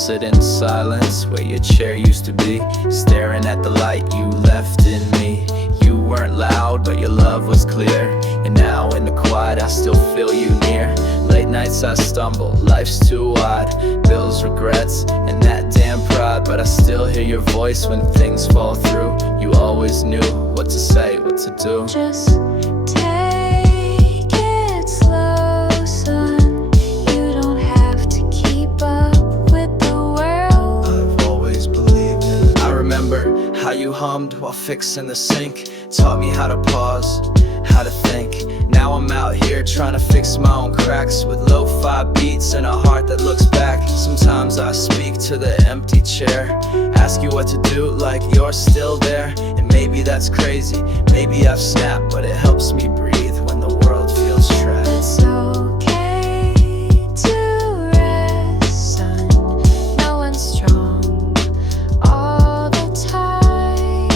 sit in silence where your chair used to be, staring at the light you left in me. You weren't loud, but your love was clear. And now in the quiet, I still feel you near. Late nights I stumble, life's too wide. Bills, regrets, and that damn pride. But I still hear your voice when things fall through. You always knew what to say, what to do. Just take it slow, son. You don't have to keep up with the world. I've always believed in it. I remember how you hummed while fixing the sink. Taught me how to pause, how to think. Now I'm out here trying to fix my own cracks with lo-fi beats and a heart that looks back. Sometimes I speak to the empty chair, ask you what to do like you're still there. And maybe that's crazy, maybe I've snapped, but it helps me breathe when the world feels trapped. It's okay to rest, son. No one's strong all the time.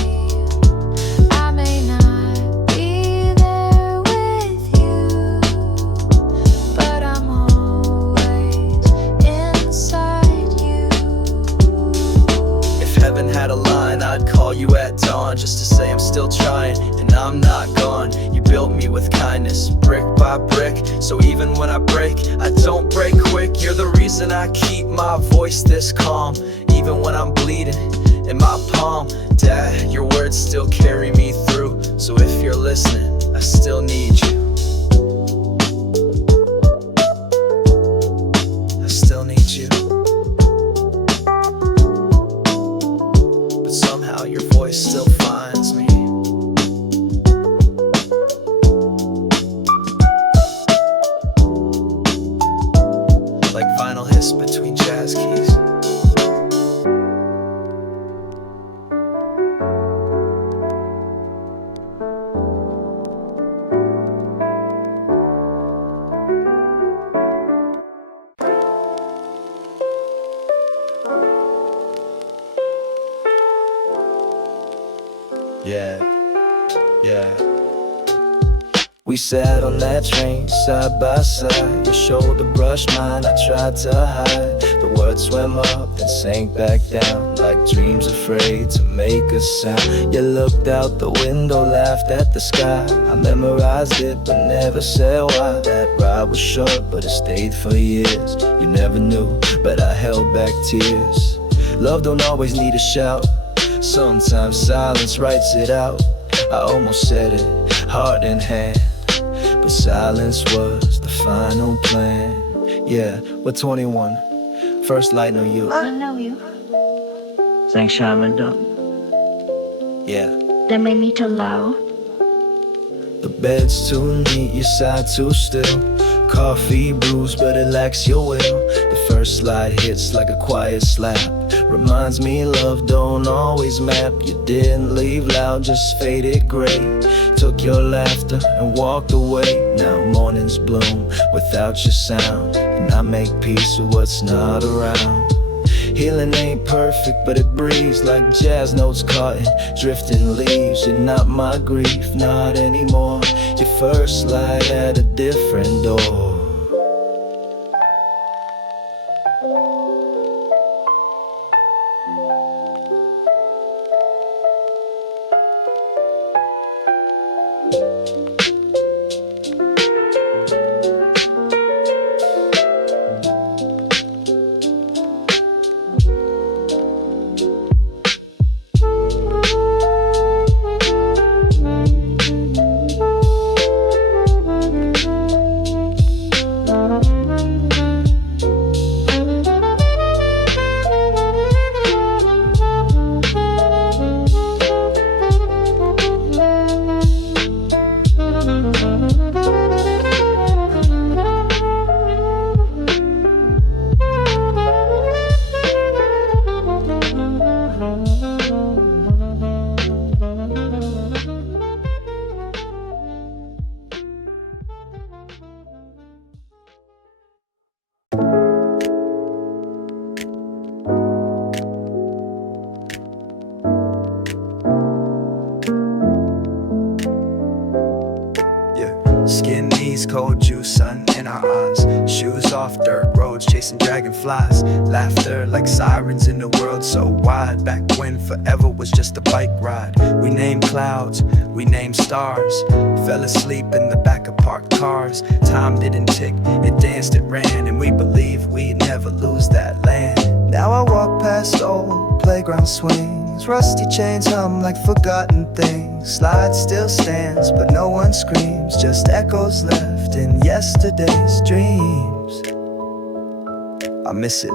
I may not be there with you, but I'm always inside you. If heaven had a line, I'd call you at dawn just to say I'm still trying and I'm not gone. You built me with kindness, brick by brick, so even when I break, I don't break quick. You're the reason I keep my voice this calm, even when I'm bleeding in my palm. Dad, your words still carry me through, so if you're listening, I still need you. I still need you. But somehow your voice still finds me. Like vinyl hiss between jazz keys. Yeah. We sat on that train side by side. Your shoulder brushed mine, I tried to hide. The words swam up and sank back down, like dreams afraid to make a sound. You looked out the window, laughed at the sky. I memorized it but never said why. That ride was short but it stayed for years. You never knew but I held back tears. Love don't always need a shout, sometimes silence writes it out. I almost said it, heart in hand, but silence was the final plan. Yeah, we're 21, first light on you. I know you. แสงชามันดับ Yeah. แต่ไม่มีเธอแล้ว The bed's too neat, your side too still. Coffee brews, but it lacks your will. The first slide hits like a quiet slap. Reminds me love don't always map. You didn't leave loud, just faded gray. Took your laughter and walked away. Now mornings bloom without your sound, and I make peace with what's not around. Healing ain't perfect, but it breathes like jazz notes caught in drifting leaves. You're not my grief, not anymore. Your first slide at a different door. ice cold juice, sun in our eyes. Shoes off dirt roads, chasing dragonflies. Laughter like sirens in a world so wide. Back when forever was just a bike ride. We named clouds, we named stars. Fell asleep in the back of parked cars. Time didn't tick, it danced, it ran. And we believed we'd never lose that land. Now I walk past old playground swings. Rusty chains hum like forgotten things. Slide still stands, but no one screams. Just echoes left in yesterday's dreams. I miss it.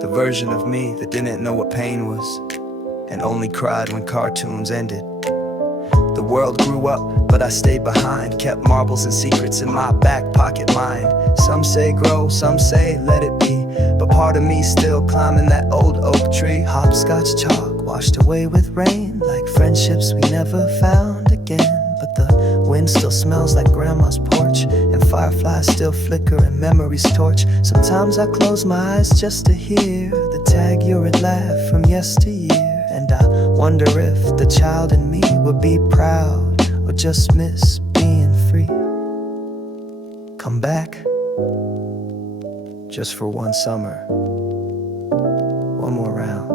The version of me that didn't know what pain was, and only cried when cartoons ended. The world grew up, but I stayed behind. Kept marbles and secrets in my back pocket mind. Some say grow, some say let it be, but part of me still climbing that old oak tree. Hopscotch chalk washed away with rain, like friendships we never found again. But the wind still smells like grandma's porch, and fireflies still flicker in memory's torch. Sometimes I close my eyes just to hear the tag you would laugh from yesteryear. And I wonder if the child in me would be proud or just miss being free. Come back, just for one summer, one more round.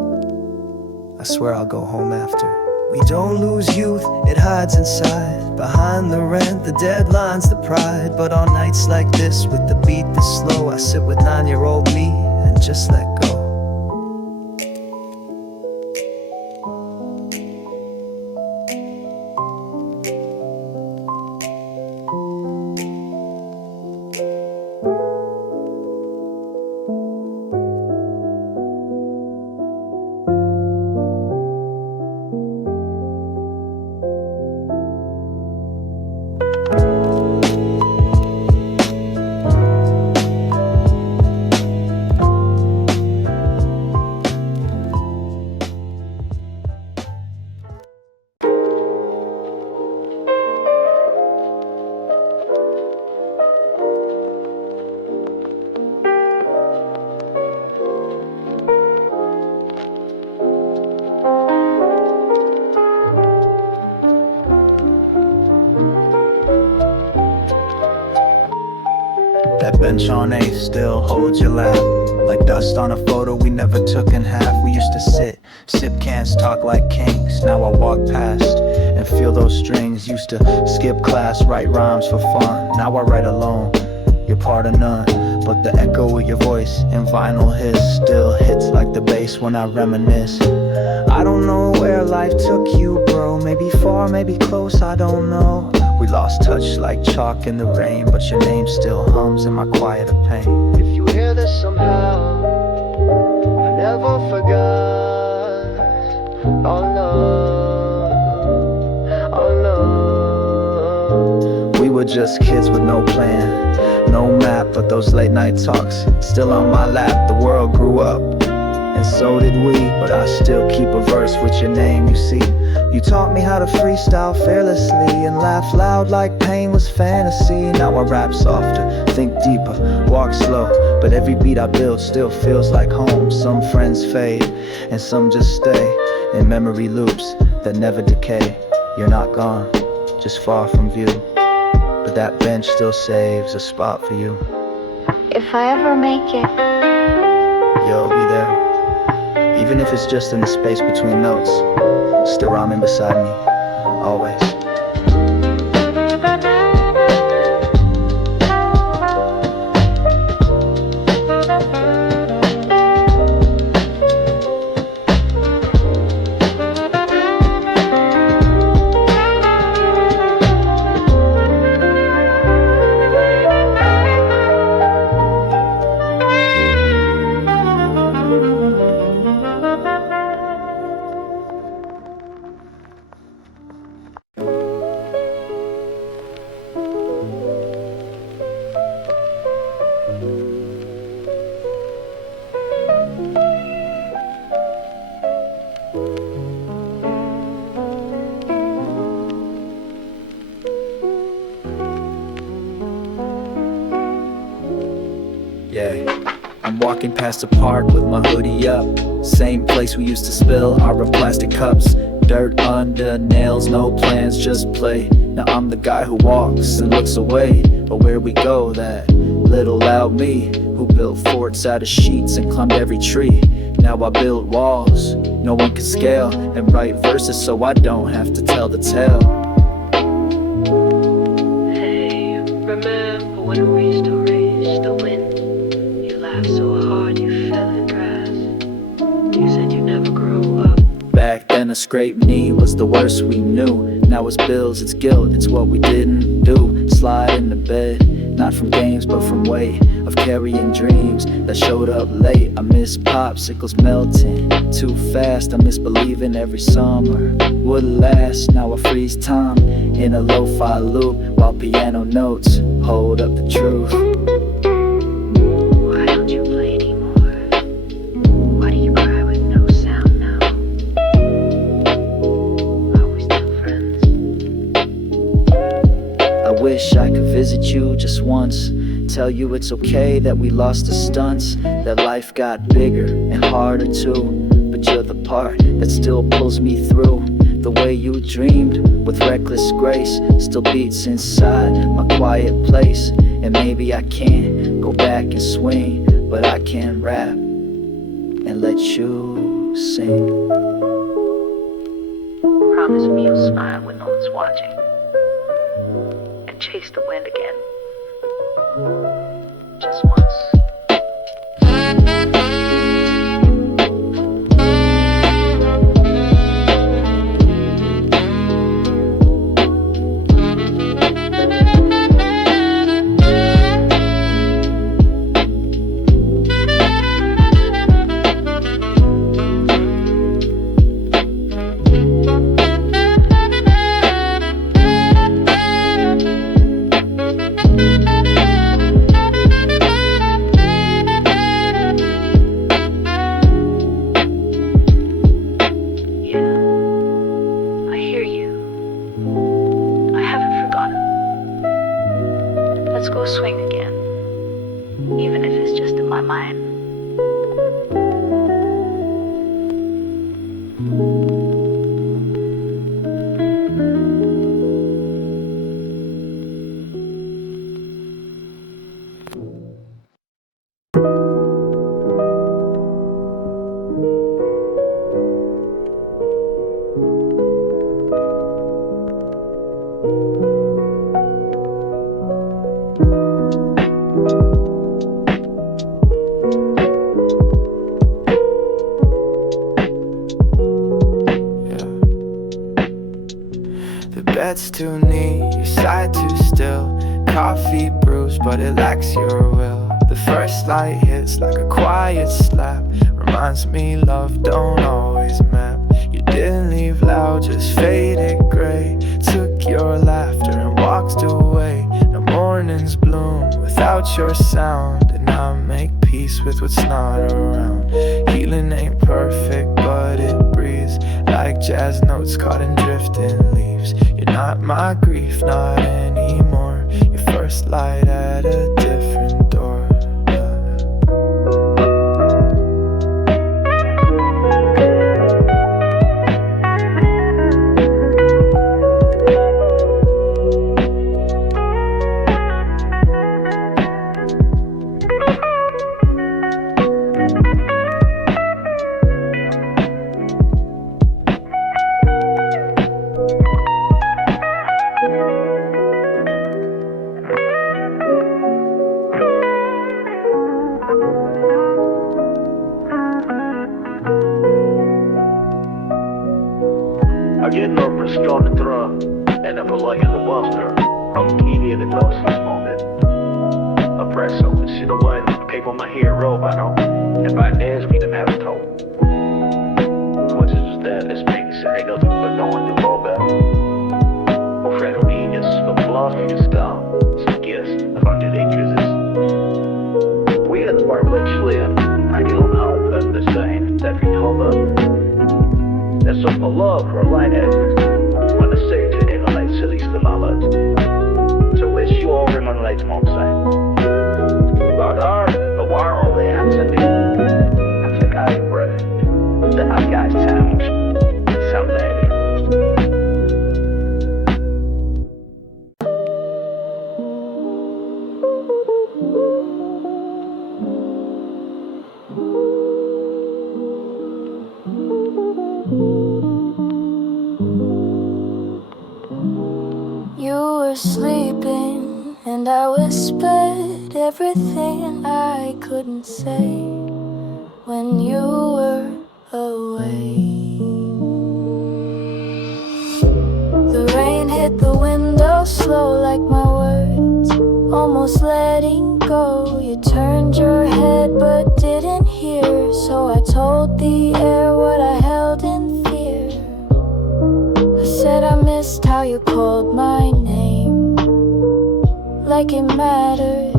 I swear I'll go home after. We don't lose youth, it hides inside. Behind the rent, the deadline's the pride. But on nights like this, with the beat this slow, I sit with 9-year-old me and just let go. That bench on 8th still holds your lap, like dust on a photo we never took in half. We used to sit, sip cans, talk like kings. Now I walk past and feel those strings. Used to skip class, write rhymes for fun. Now I write alone, you're part of none. But the echo of your voice in vinyl hiss still hits like the bass when I reminisce. I don't know where life took you, bro. Maybe far, maybe close, I don't know. We lost touch like chalk in the rain, but your name still hums in my quieter pain. If you hear this somehow, I never forgot. Oh no, oh no. We were just kids with no plan, no map, but those late night talks still on my lap. The world grew up, and so did we, but I still keep a verse with your name, you see. You taught me how to freestyle fearlessly and laugh loud like pain was fantasy. Now I rap softer, think deeper, walk slow, but every beat I build still feels like home. Some friends fade and some just stay in memory loops that never decay. You're not gone, just far from view, but that bench still saves a spot for you. If I ever make it, You'll be there, even if it's just in the space between notes. Still rhyming beside me, always. Yeah, I'm walking past the park with my hoodie up. Same place we used to spill our plastic cups. dirt under nails, no plans, just play. Now I'm the guy who walks and looks away, but where we go, that little loud me who built forts out of sheets and climbed every tree. Now I build walls no one can scale and write verses so I don't have to tell the tale. Hey, remember when we used to race the wind? You laughed so hard you fell in grass. You said you never grow up. Back then a scraped knee was the worst we knew. Now it's bills, it's guilt, it's what we didn't do. Slide into bed, not from games but from weight of carrying dreams that showed up late. I miss popsicles melting too fast. I miss believing every summer would last. Now I freeze time in a lo-fi loop while piano notes hold up the truth. Why don't you play anymore? Why do you cry with no sound now? Are we still friends? I wish I could visit you just once, tell you it's okay that we lost the stunts, that life got bigger and harder too, but you're the part that still pulls me through. The way you dreamed with reckless grace still beats inside my quiet place. And maybe I can't go back and swing, but I can rap and let you sing. Promise me you'll smile when no one's watching and chase the wind again. Just once. Let's go swing again, even if it's just in my mind. Bed's too neat, your side too still. Coffee brews, but it lacks your will. The first light hits like a quiet slap. Reminds me love don't always map. You didn't leave loud, just faded gray. Took your laughter and walked away. The mornings bloom without your sound, and I make peace with what's not around. Healing ain't perfect, but it breathes like jazz notes caught in drifting leaves. You're not my grief, not anymore. Your first light at a different door. I get nervous, drawn to throw, and I feel like I'm a buster. I'm keen in the close this moment. I press on the shit away, cape on my hero, I know. If I dance me, then have a toe. What is that? This makes it ain't nothing but knowing the rollback. My friend of me is a philosophy and style. So guess if I did exist. We in the part literally, I don't know, but the same that we hold up. That's so for love for a line edge. When I say to the light silly still my life. So wish you all remember like tomorrow say. But the war all the answer. I think I read that I got sound someday. were sleeping, and I whispered everything I couldn't say when you were away. The rain hit the window slow like my words, almost letting go. You turned your head but didn't hear, so I told the air what I held in fear. I said I missed how you called my name, like it mattered.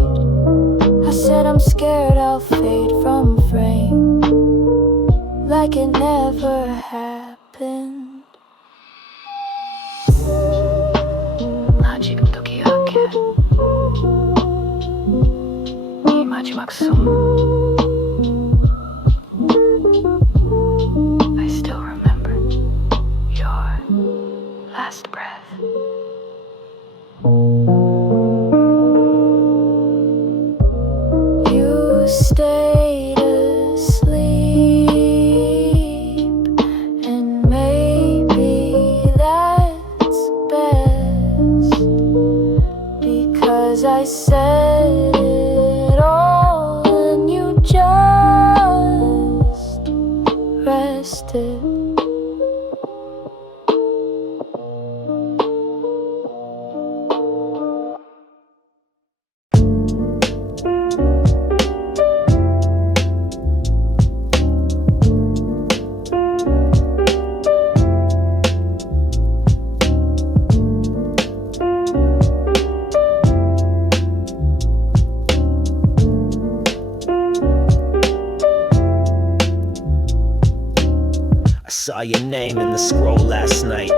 I said I'm scared I'll fade from frame, like it never happened. 나 지금도 기억해. 네 마지막 숨. I still remember your last breath. You stayed asleep, and maybe that's best, because I said it all and you just rested. I saw your name in the scroll last night,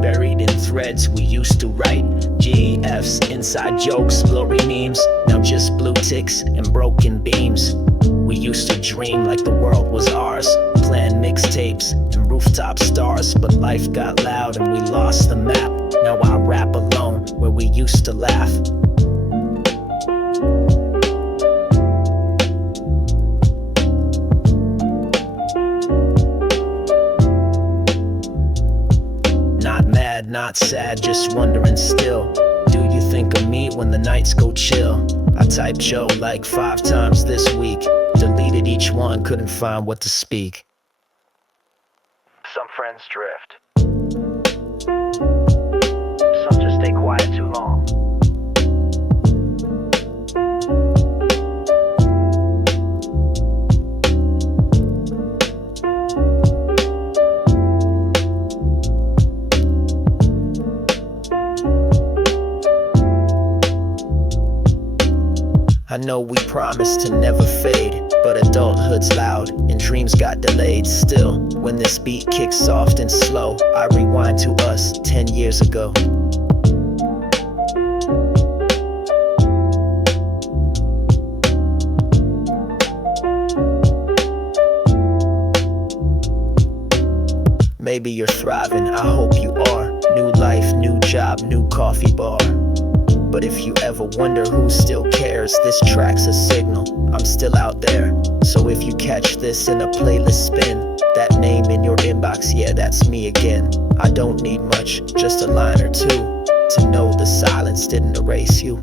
buried in threads we used to write. GFs, inside jokes, blurry memes, now just blue ticks and broken beams. We used to dream like the world was ours, plan mixtapes and rooftop stars. But life got loud and we lost the map. Now I rap alone where we used to laugh. Not sad, just wondering still. Do you think of me when the nights go chill? I typed Joe like 5 times this week, deleted each one, couldn't find what to speak. Some friends drift. Some just stay quiet too long. I know we promised to never fade, but adulthood's loud and dreams got delayed. Still, when this beat kicks soft and slow, I rewind to us 10 years ago. Maybe you're thriving, I hope you are. New life, new job, new coffee bar. But if you ever wonder who still cares, this track's a signal, I'm still out there. So if you catch this in a playlist spin, that name in your inbox, yeah, that's me again. I don't need much, just a line or two, to know the silence didn't erase you.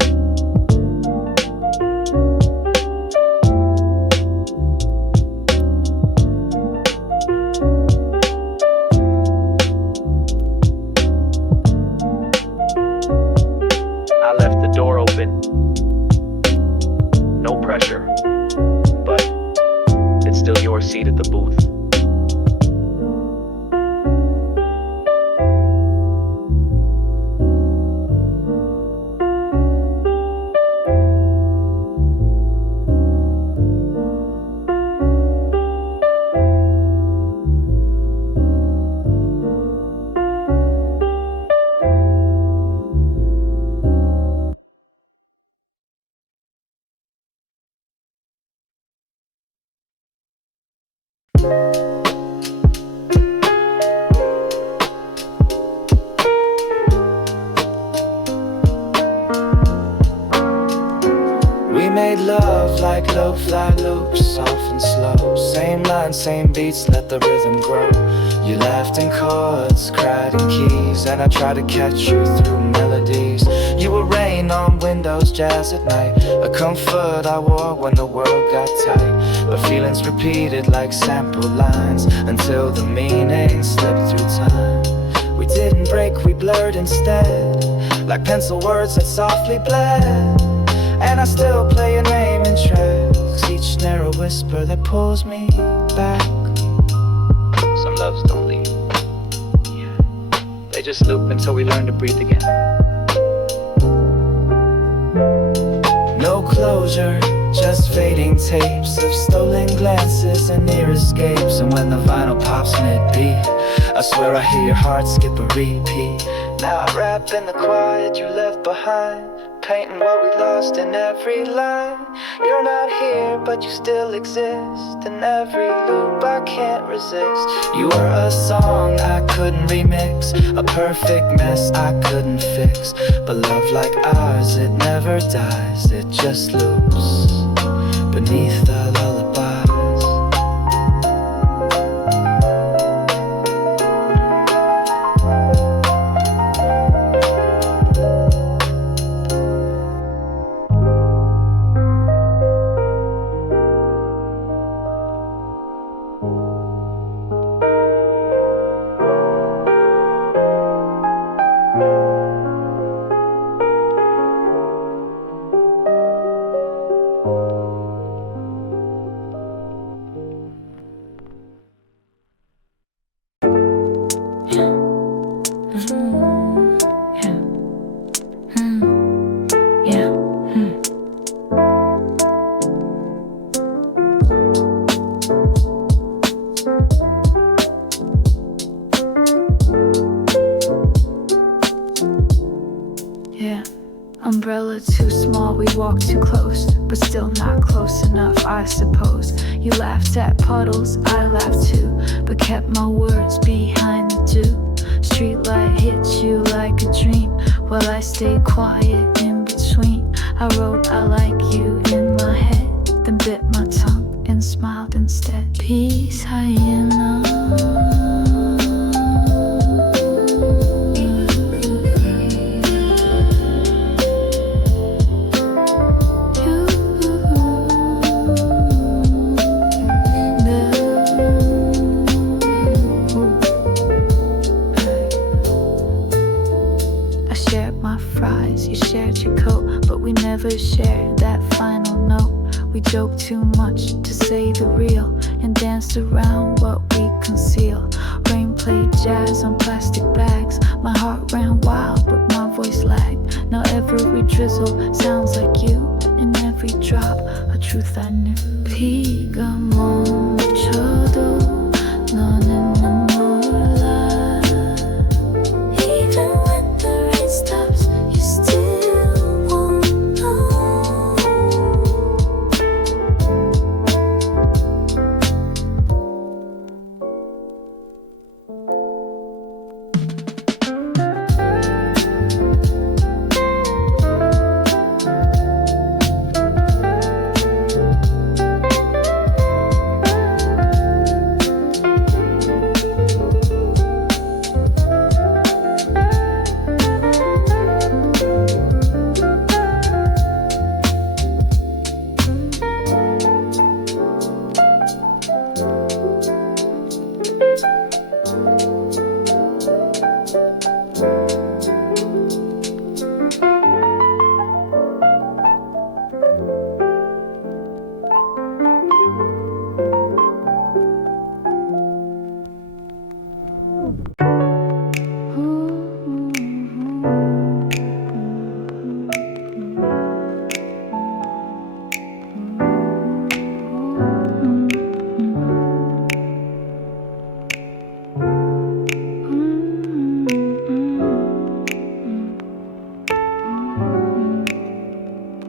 No pressure, but it's still your seat at the booth. We made love like low-fly loops, soft and slow. Same line, same beats, let the rhythm grow. You laughed in chords, cried in keys, and I tried to catch you through melodies. You were rain on windows, jazz at night, a comfort I wore when the world got tight. But feelings repeated like sample lines until the meaning slipped through time. We didn't break, we blurred instead, like pencil words that softly bled. And I still play your name in tracks, each narrow whisper that pulls me back. Some loves don't leave, yeah. They just loop until we learn to breathe again. No closure, just fading tapes of stolen glances and near escapes. And when the vinyl pops mid-beat, I swear I hear your heart skip a repeat. Now I rap in the quiet you left behind, painting what we lost in every line. You're not here, but you still exist in every loop I can't resist. You were a song I couldn't remix, a perfect mess I couldn't fix. But love like ours, it never dies, it just loops beneath the lullabies. Umbrella too small, we walk too close, but still not close enough, I suppose. You laughed at puddles, I laughed too, but kept my words behind the dew. Streetlight hit you like a dream, while I stayed quiet in between. I wrote I like you in my head, then bit my tongue and smiled instead. Peace, hyena. Never shared that final note. We joked too much to say the real and danced around what we conceal. Rain played jazz on plastic bags. My heart ran wild, but my voice lagged. Now every drizzle sounds like you, and every drop a truth I knew. 비가 멈춰도 너는 난 몰라. Even when the rain stops, you still.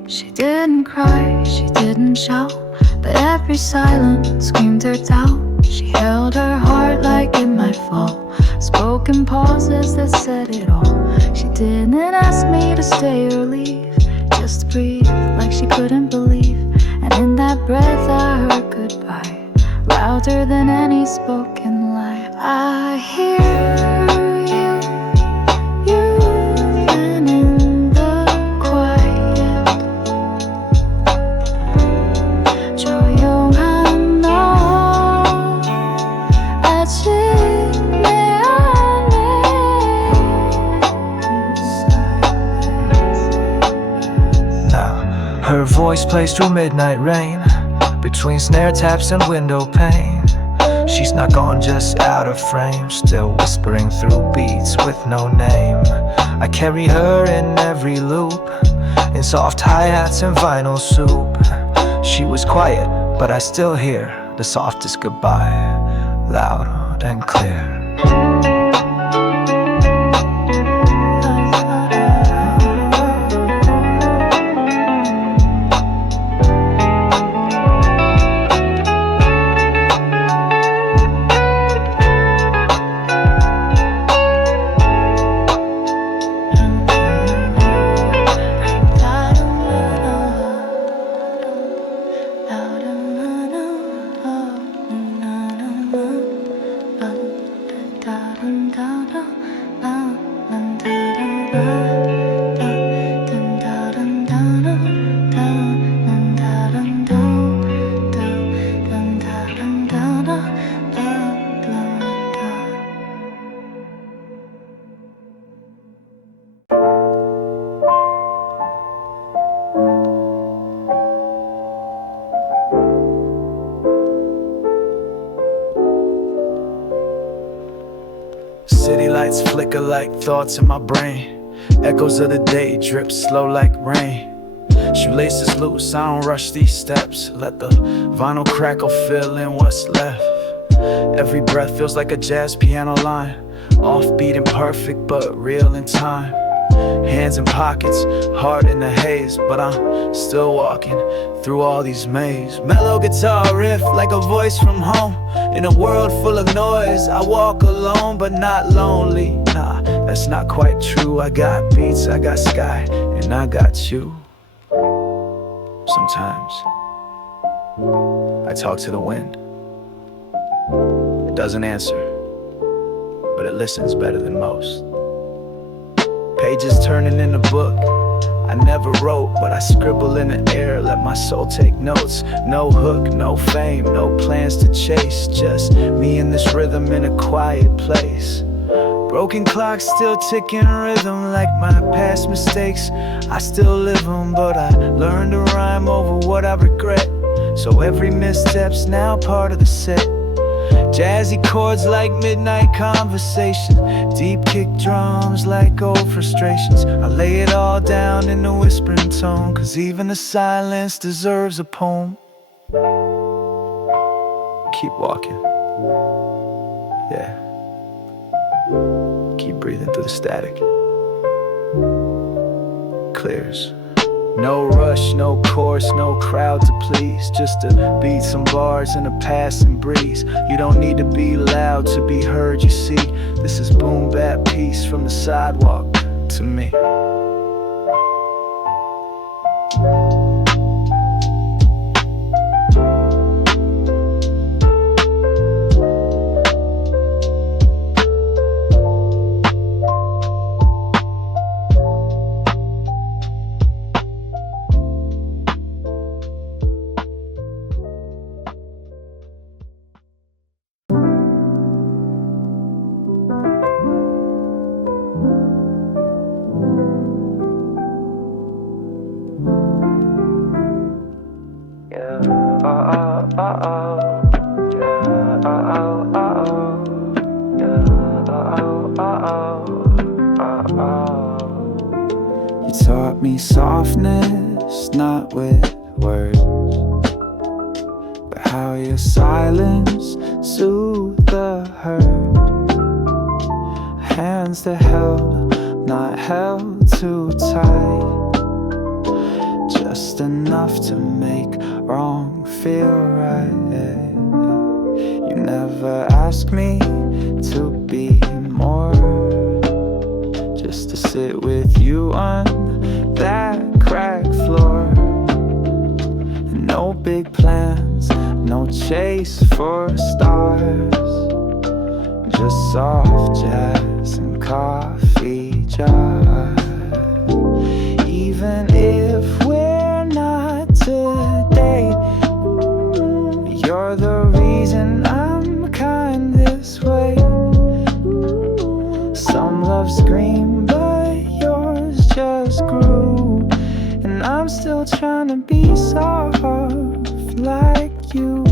She didn't cry, she didn't shout, but every silence screamed her doubt. She held her heart like it might fall, spoken pauses that said it all. She didn't ask me to stay or leave, just breathe like she couldn't believe. And in that breath I heard goodbye, louder than any spoken lie. I hear you, and in the quiet, 조용한 너 아침에 Now, her voice plays through midnight rain, between snare taps and window pane. She's not gone, just out of frame, still whispering through beats with no name. I carry her in every loop, in soft hi-hats and vinyl soup. She was quiet, but I still hear the softest goodbye, loud and clear. City lights flicker like thoughts in my brain. Echoes of the day drip slow like rain. Shoelaces loose, I don't rush these steps. Let the vinyl crackle, fill in what's left. Every breath feels like a jazz piano line, offbeat and perfect but real in time. Hands in pockets, heart in the haze, but I'm still walking through all these mazes. Mellow guitar riff like a voice from home. In a world full of noise, I walk alone but not lonely. Nah, that's not quite true. I got beats, I got sky, and I got you. Sometimes I talk to the wind. It doesn't answer, but it listens better than most. Pages turning in a book I never wrote, but I scribble in the air, let my soul take notes. No hook, no fame, no plans to chase, just me and this rhythm in a quiet place. Broken clocks still ticking rhythm like my past mistakes. I still live them, but I learned to rhyme over what I regret. So every misstep's now part of the set. Jazzy chords like midnight conversation, deep kick drums like old frustrations. I lay it all down in a whispering tone, cause even the silence deserves a poem. Keep walking, yeah. Keep breathing through the static. Clears. No rush, no chorus, no crowd to please. Just to beat some bars in a passing breeze. You don't need to be loud to be heard, you see. This is Boom Bap peace from the sidewalk to me. You taught me softness, not with words, but how your silence soothed the hurt. Hands that held, not held too tight, just enough to make wrong feel right. You never asked me to be more, just to sit with you on that cracked floor. No big plans, no chase for stars, just soft jazz and coffee jive. Even if we're not today, you're the reason I'm kind this way. Some love scream, but yours just grew. And I'm still trying to be soft like you.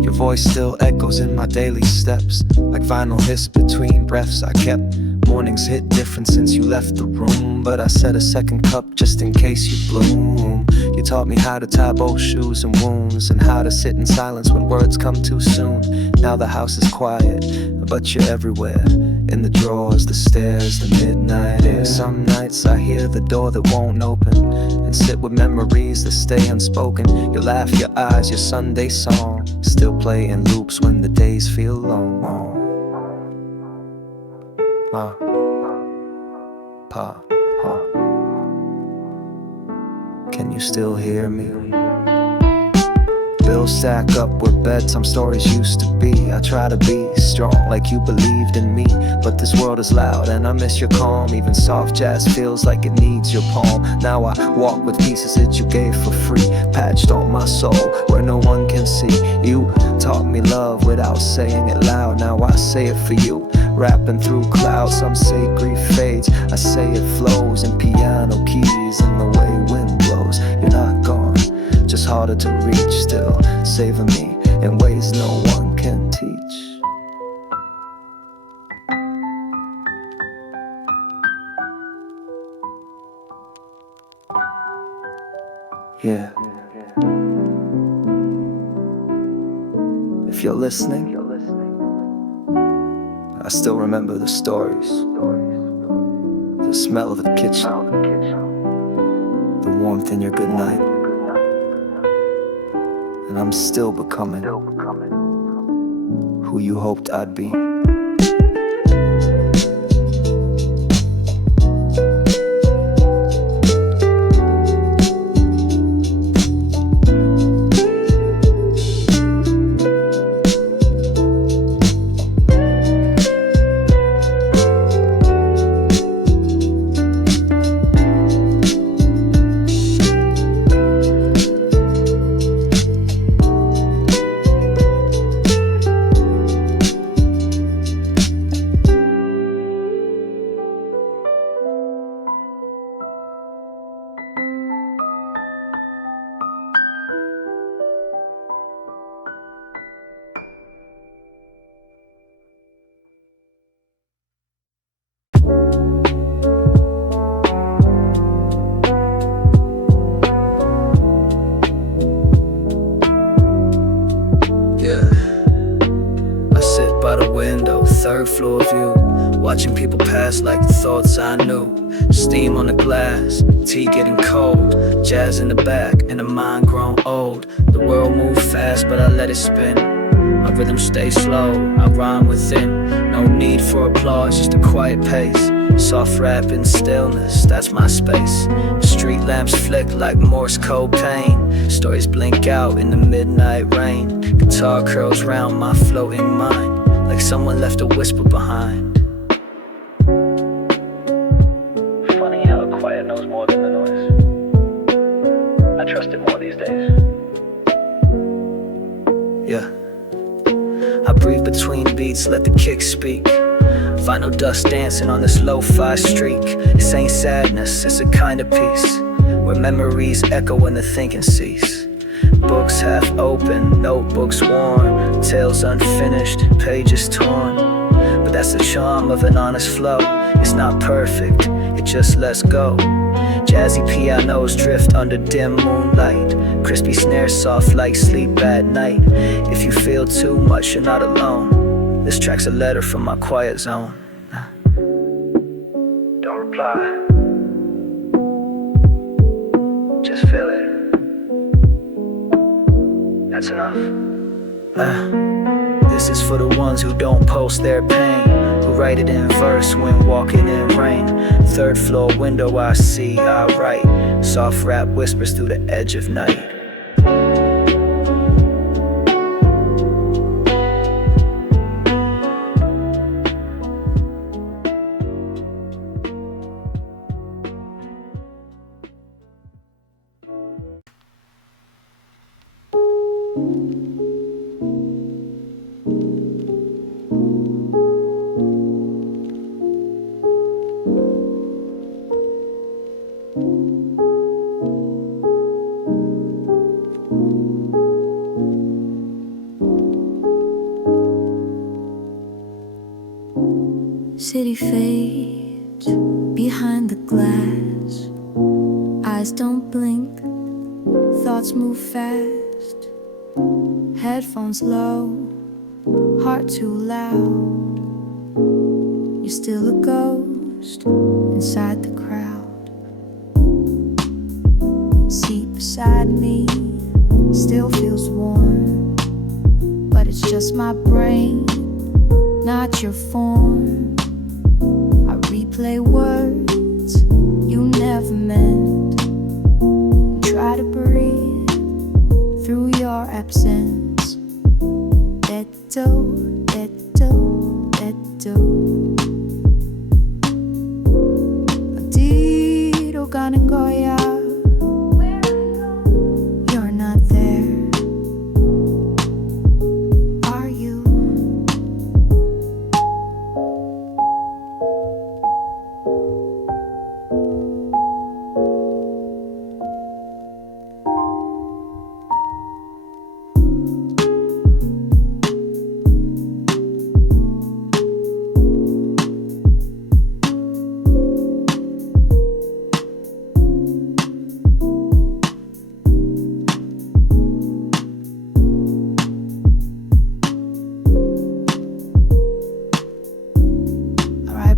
Your voice still echoes in my daily steps, like vinyl hiss between breaths. I kept mornings hit different since you left the room, but I set a second cup just in case you bloom. You taught me how to tie both shoes and wounds, and how to sit in silence when words come too soon. Now the house is quiet, but you're everywhere. In the drawers, the stairs, the midnight air. Some nights I hear the door that won't open, and sit with memories that stay unspoken. Your laugh, your eyes, your Sunday song still play in loops when the days feel long. Ma, Pa, Ha. Can you still hear me? Bills stack up where bedtime stories used to be. I try to be strong like you believed in me, but this world is loud and I miss your calm. Even soft jazz feels like it needs your palm. Now I walk with pieces that you gave for free, patched on my soul where no one can see. You taught me love without saying it loud. Now I say it for you, rapping through clouds. Some say grief fades, I say it flows in piano keys and the way wind blows. You're not gone, just harder to reach, still saving me in ways no one can teach. Yeah. If you're listening, I still remember the stories, the smell of the kitchen, the warmth in your good night. And I'm still becoming who you hoped I'd be. Third floor view, watching people pass like the thoughts I knew. Steam on the glass, tea getting cold, jazz in the back and a mind grown old. The world moved fast but I let it spin. My rhythm stays slow, I rhyme within. No need for applause, just a quiet pace. Soft rap in stillness, that's my space. Street lamps flick like Morse code pain. Stories blink out in the midnight rain. Guitar curls round my floating mind, like someone left a whisper behind. Funny noise. I trust it more these days. Yeah. I breathe between beats, let the kicks speak. Vinyl dust dancing on this lo-fi streak. This ain't sadness, it's a kind of peace where memories echo when the thinking cease. Books half open, notebooks worn, tales unfinished, pages torn. But that's the charm of an honest flow. It's not perfect, it just lets go. Jazzy pianos drift under dim moonlight. Crispy snares soft like sleep at night. If you feel too much, you're not alone. This track's a letter from my quiet zone. Don't reply. Just feel it. That's enough. This is for the ones who don't post their pain, who write it in verse when walking in rain. Third floor window I see, I write. Soft rap whispers through the edge of night. City fades behind the glass. Eyes don't blink, thoughts move fast. Headphones low, heart too loud. You're still a ghost inside the crowd. Seat beside me still feels warm, but it's just my brain, not your form. I replay words you never meant, try to breathe through your absence. Detto, detto, detto. Dito ganing goya. You're not there. Are you?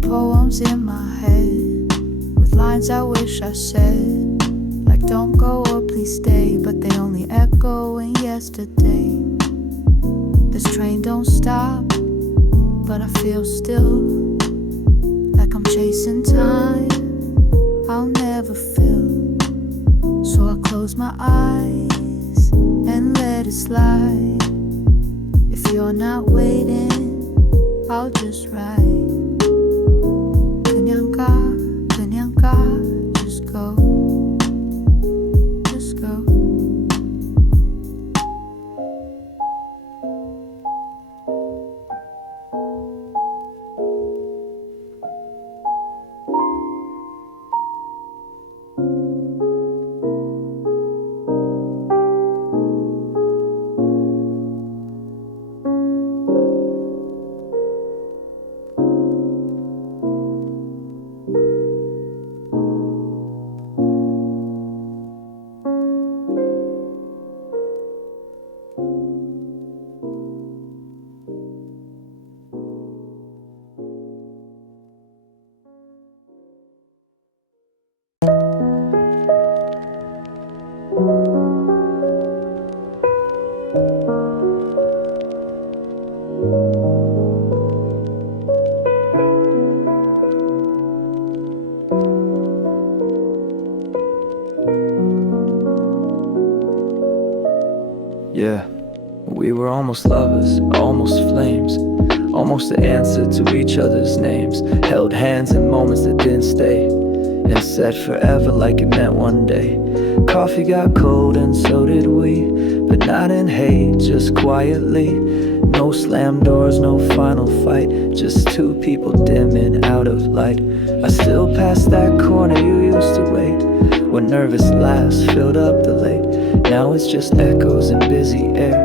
Poems in my head with lines I wish I said, like don't go or please stay, but they only echo in yesterday. This train don't stop, but I feel still like I'm chasing time I'll never feel. So I close my eyes and let it slide. If you're not waiting, I'll just write. Kanyanga, just go, just go. Yeah, we were almost lovers, almost flames, almost the answer to each other's names. Held hands in moments that didn't stay, and said forever like it meant one day. Coffee got cold and so did we, but not in hate, just quietly. No slam doors, no final fight, just two people dimming out of light. I still pass that corner you used to wait, when nervous laughs filled up the lake. Now it's just echoes in busy air,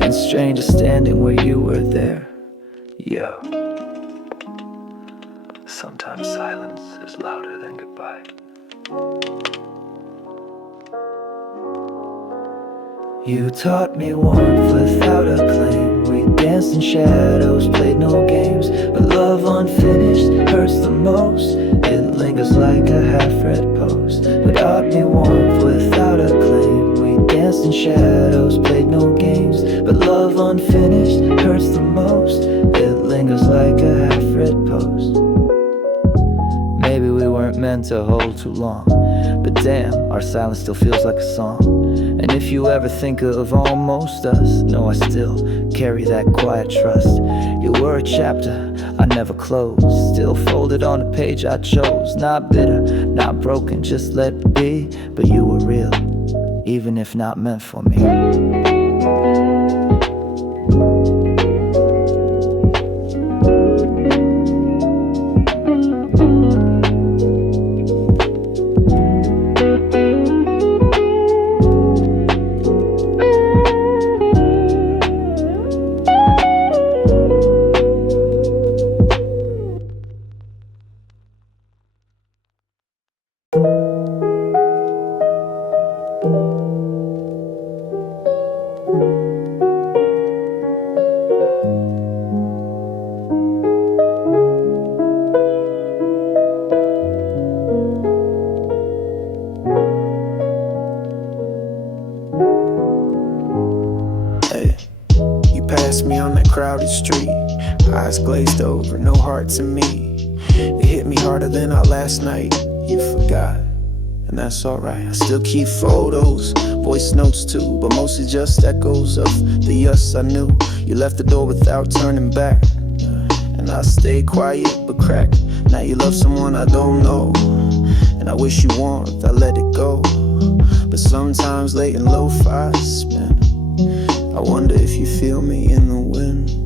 and strangers standing where you were there. Yo, sometimes silence is louder than goodbye. You taught me warmth without a claim. We danced in shadows, played no games, but love unfinished hurts the most. It lingers like a half-read post. But taught me warmth without a claim. We danced in shadows, played no games, but love unfinished hurts the most. It lingers like a half-read post. Maybe we weren't meant to hold too long, but damn, our silence still feels like a song. And if you ever think of almost us, know I still carry that quiet trust. You were a chapter I never closed, still folded on the page I chose. Not bitter, not broken, just let be. But you were real, even if not meant for me. Me on that crowded street, eyes glazed over, no heart in me. It hit me harder than our last night. You forgot, and that's alright. I still keep photos, voice notes too, but mostly just echoes of the us I knew. You left the door without turning back, and I stayed quiet but cracked. Now you love someone I don't know, and I wish you warmth, I let it go. But sometimes late in lofi spin, I wonder if you feel me in the wind.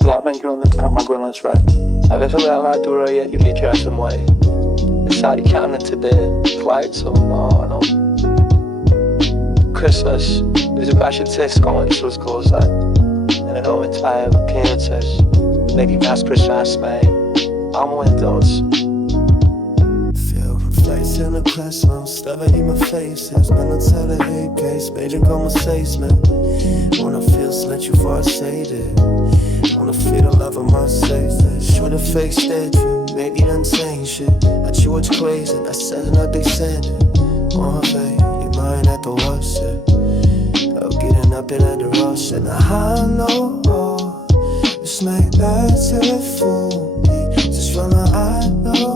Realmente non ma quello right. Aveva la natura e io dicevo some sai chiamano to the flight so no Christmas is a passion test going to school side and I know it's time kids maybe mass Christmas man I'm windows Face in the classroom, staring in my face. There's been a tele case, major conversation. Wanna feel slit you before I say that. Wanna feel the love of my safe. Shoot a fake statue, maybe insane shit. I chew what's crazy, I said it, I big send it. Oh, babe, you mind at the worst shit. Oh, getting up in at the rush, and I know it's make that fool me. Just from my eye, know.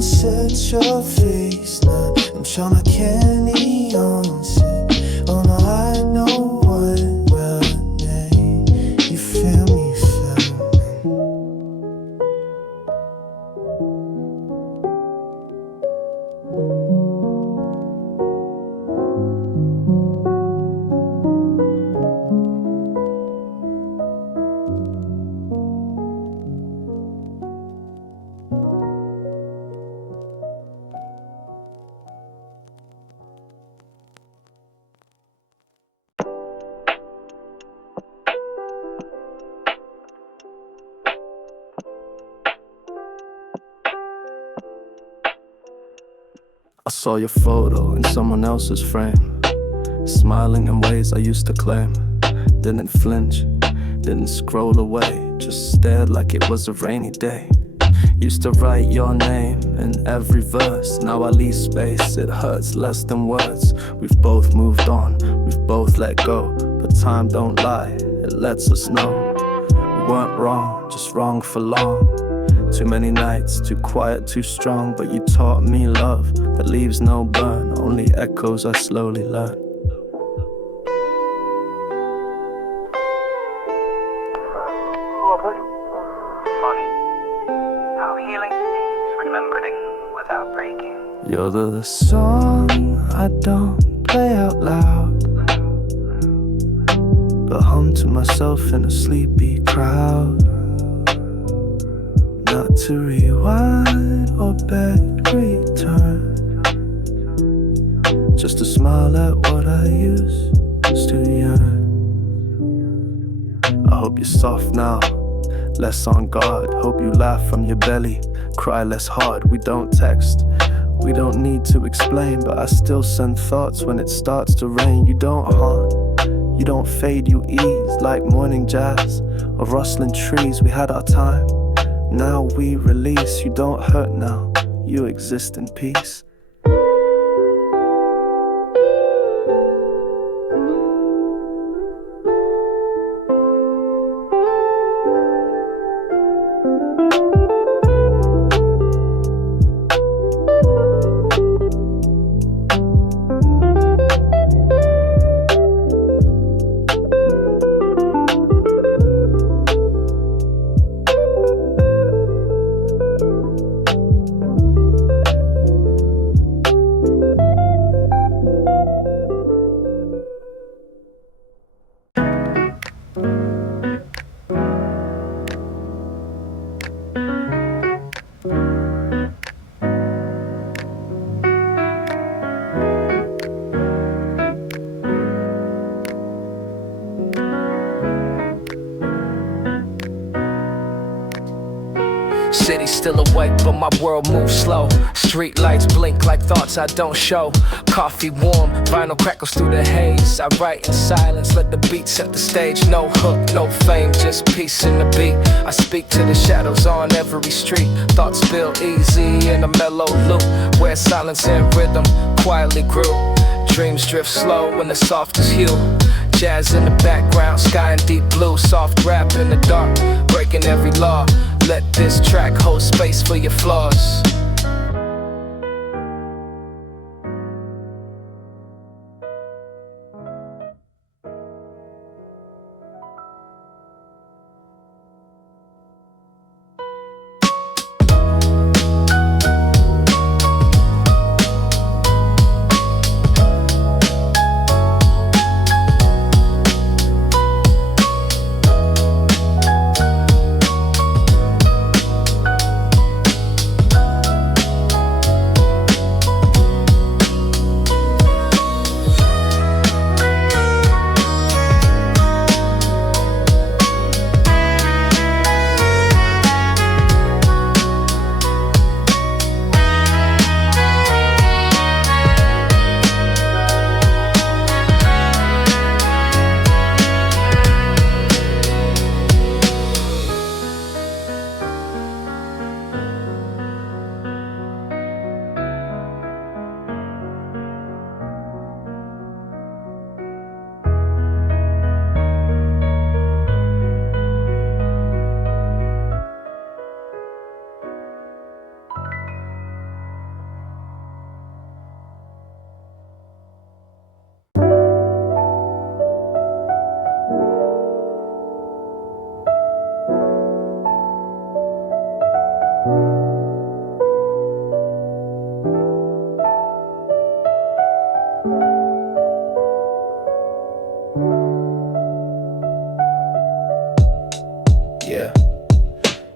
Set your face now. I'm tryna candy on shit. Oh no, I know what will make you feel me, I saw your photo in someone else's frame, smiling in ways I used to claim. Didn't flinch, didn't scroll away, just stared like it was a rainy day. Used to write your name in every verse, now I leave space, it hurts less than words. We've both moved on, we've both let go, but time don't lie, it lets us know. We weren't wrong, just wrong for long. Too many nights, too quiet, too strong, but you taught me love that leaves no burn, only echoes I slowly learn. You're the song I don't play out loud, but hum to myself in a sleepy crowd. Not to rewind or beg return, just to smile at what I used to yearn. I hope you're soft now, less on guard. Hope you laugh from your belly, cry less hard. We don't text, we don't need to explain, but I still send thoughts when it starts to rain. You don't haunt, you don't fade, you ease like morning jazz or rustling trees. We had our time, now we release. You don't hurt now, you exist in peace. City's still awake, but my world moves slow. Street lights blink like thoughts I don't show. Coffee warm, vinyl crackles through the haze. I write in silence, let the beat set the stage. No hook, no fame, just peace in the beat. I speak to the shadows on every street. Thoughts spill easy in a mellow loop, where silence and rhythm quietly grew. Dreams drift slow in the softest hue. Jazz in the background, sky in deep blue. Soft rap in the dark, breaking every law. Let this track hold space for your flaws.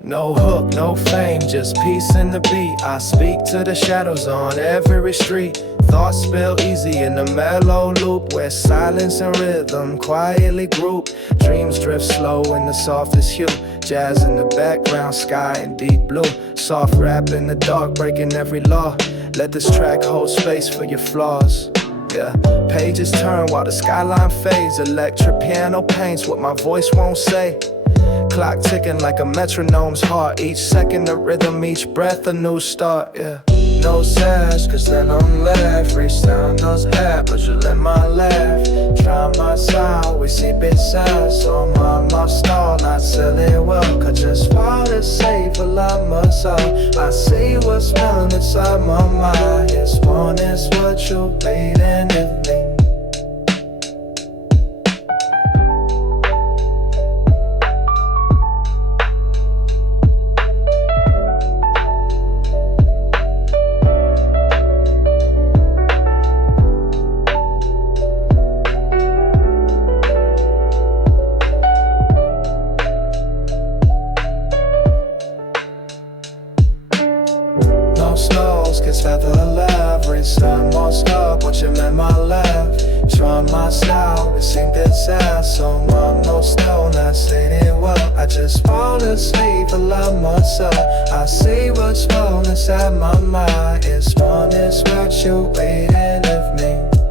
No hook, no fame, just peace in the beat. I speak to the shadows on every street. Thoughts spill easy in a mellow loop, where silence and rhythm quietly group. Dreams drift slow in the softest hue. Jazz in the background, sky in deep blue. Soft rap in the dark, breaking every law. Let this track hold space for your flaws. yeah. Pages turn while the skyline fades. Electric piano paints what my voice won't say. Clock ticking like a metronome's heart. Each second a rhythm, each breath a new start, yeah. No sash, cause then I'm left. Freestyle does app, but you let my laugh. Try my style, we see bit sad. So I'm my style, not silly well. Cause just while it's safe, a lot massage. I see what's smelling inside my mind. This one is what you're waiting with me. No snows, cause feather alive. Resign more stop, watch him in my lap. Try my style, it seemed that sad. So I'm no snow, not saying it well. I just fall asleep, I love myself. I see what's wrong inside my mind. It's one is what you're waiting of me.